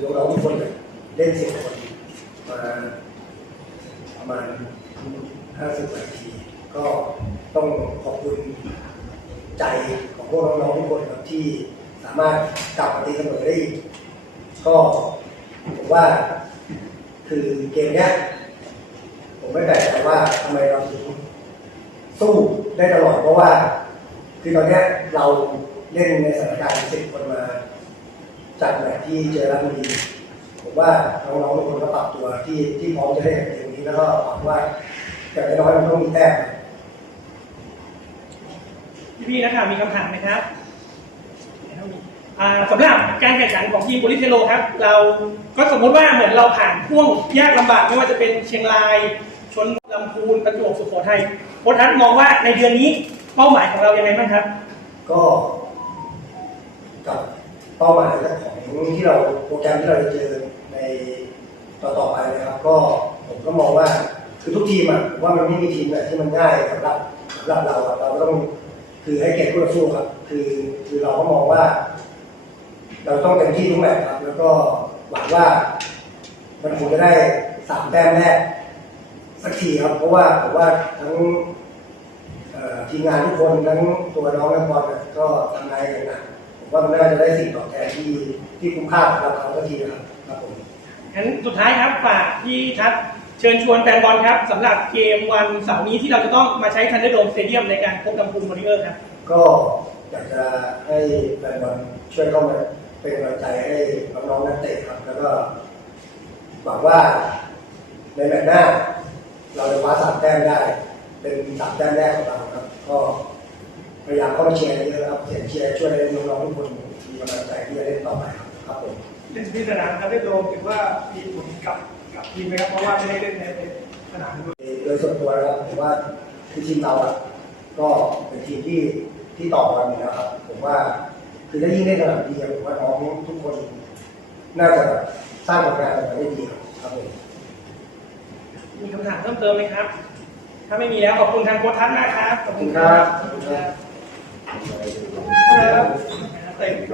คือน้องๆทุกคนเนี่ยเล่นสิบคนมาประมาณห้าสิบนาที ก็ต้องขอบคุณใจของพวกน้องๆทุกคนครับที่สามารถกลับมาตีเสมอได้อีกก็ผมว่าคือเกมเนี้ยผมไม่แปลกใจว่าทำไมเราถึงสู้ได้ตลอดเพราะว่า คือตอนเนี้ยเราเล่นในสถานการณ์สิบคนมา จากแมตช์ที่เจอรัฐบุรีผมว่าน้องๆทุกคนก็ปรับตัวที่ที่พร้อมจะเล่นกับเกมนี้แล้วก็หวังว่าอย่างน้อยๆมันต้องมีแต้มพี่ๆนักข่าวมีคำถามไหมครับอ่าสำหรับการแข่งขันของทีมโปลิเทโลครับ เราก็สมมติว่าเหมือนเราผ่านช่วงยากลำบากไม่ว่าจะเป็นเชียงราย ชนลำพูนประจวบสุโขทัยโค้ชทัศน์มองว่าในเดือนนี้เป้าหมายของเรายังไงบ้างครับ ก็กับ เป้าหมายของที่เราโปรแกรมที่เราจะเจอในต่อต่อไปนะครับ ก็ผมก็มองว่าคือทุกทีมอะผมว่ามันไม่มีทีมไหนที่มันง่ายสำหรับสำหรับเราอะเราก็ต้องคือให้เกียรติคู่ต่อสู้ครับ คือคือเราก็มองว่า เราต้องเต็มที่ทุกแมตช์ครับ แล้วก็หวังว่า มันคงจะได้สามแต้มแรกสักทีครับ เพราะว่าผมว่าทั้งทีมงานทุกคนทั้งตัวน้องและบอลเนี่ยก็ทำงานอย่างหนัก ว่ามันน่าจะได้สิ่งตอบแทนที่ที่คุ้มค่าสำหรับเขาสักทีนะครับครับผมงั้นสุดท้ายครับฝากพี่ทัศน์เชิญชวนแฟนบอลครับสำหรับเกมวันเสาร์นี้ที่เราจะต้องมาใช้ทันเดอร์โดมสเตเดียมในการพบลำพูนวอริเออร์ครับก็อยากจะให้แฟนบอลช่วยเข้ามาเป็นกำลังใจให้น้องๆนักเตะครับแล้วก็หวังว่าในแมตช์หน้า เราจะคว้าสามแต้มได้ เป็นสามแต้มแรกของเราครับ ก็ พยายามเข้ามาเชียร์เยอะๆครับเสียงเชียร์ช่วยให้น้องๆทุกคนมีกำลังใจที่จะเล่นต่อไปครับครับผมเล่นที่สนามทันได้โดมถือว่ามีผลกับกับทีมไหมครับเพราะว่าไม่ได้เล่นในในสนามด้วยโดยส่วนตัวนะครับผมว่าคือทีมเราอะก็เป็นทีมที่ที่ต่อบอลอยู่แล้วครับผมว่าคือถ้ายิ่งเล่นขนาดดีอะผมว่าน้องทุกคนน่าจะแบบสร้างผลงานออกมาได้ดีครับครับผมมีคำถามเพิ่มเติมไหมครับ ถ้าไม่มีแล้วขอบคุณทางโค้ชทัศน์มากครับขอบขอบคุคุณณคครัรับ Sarah.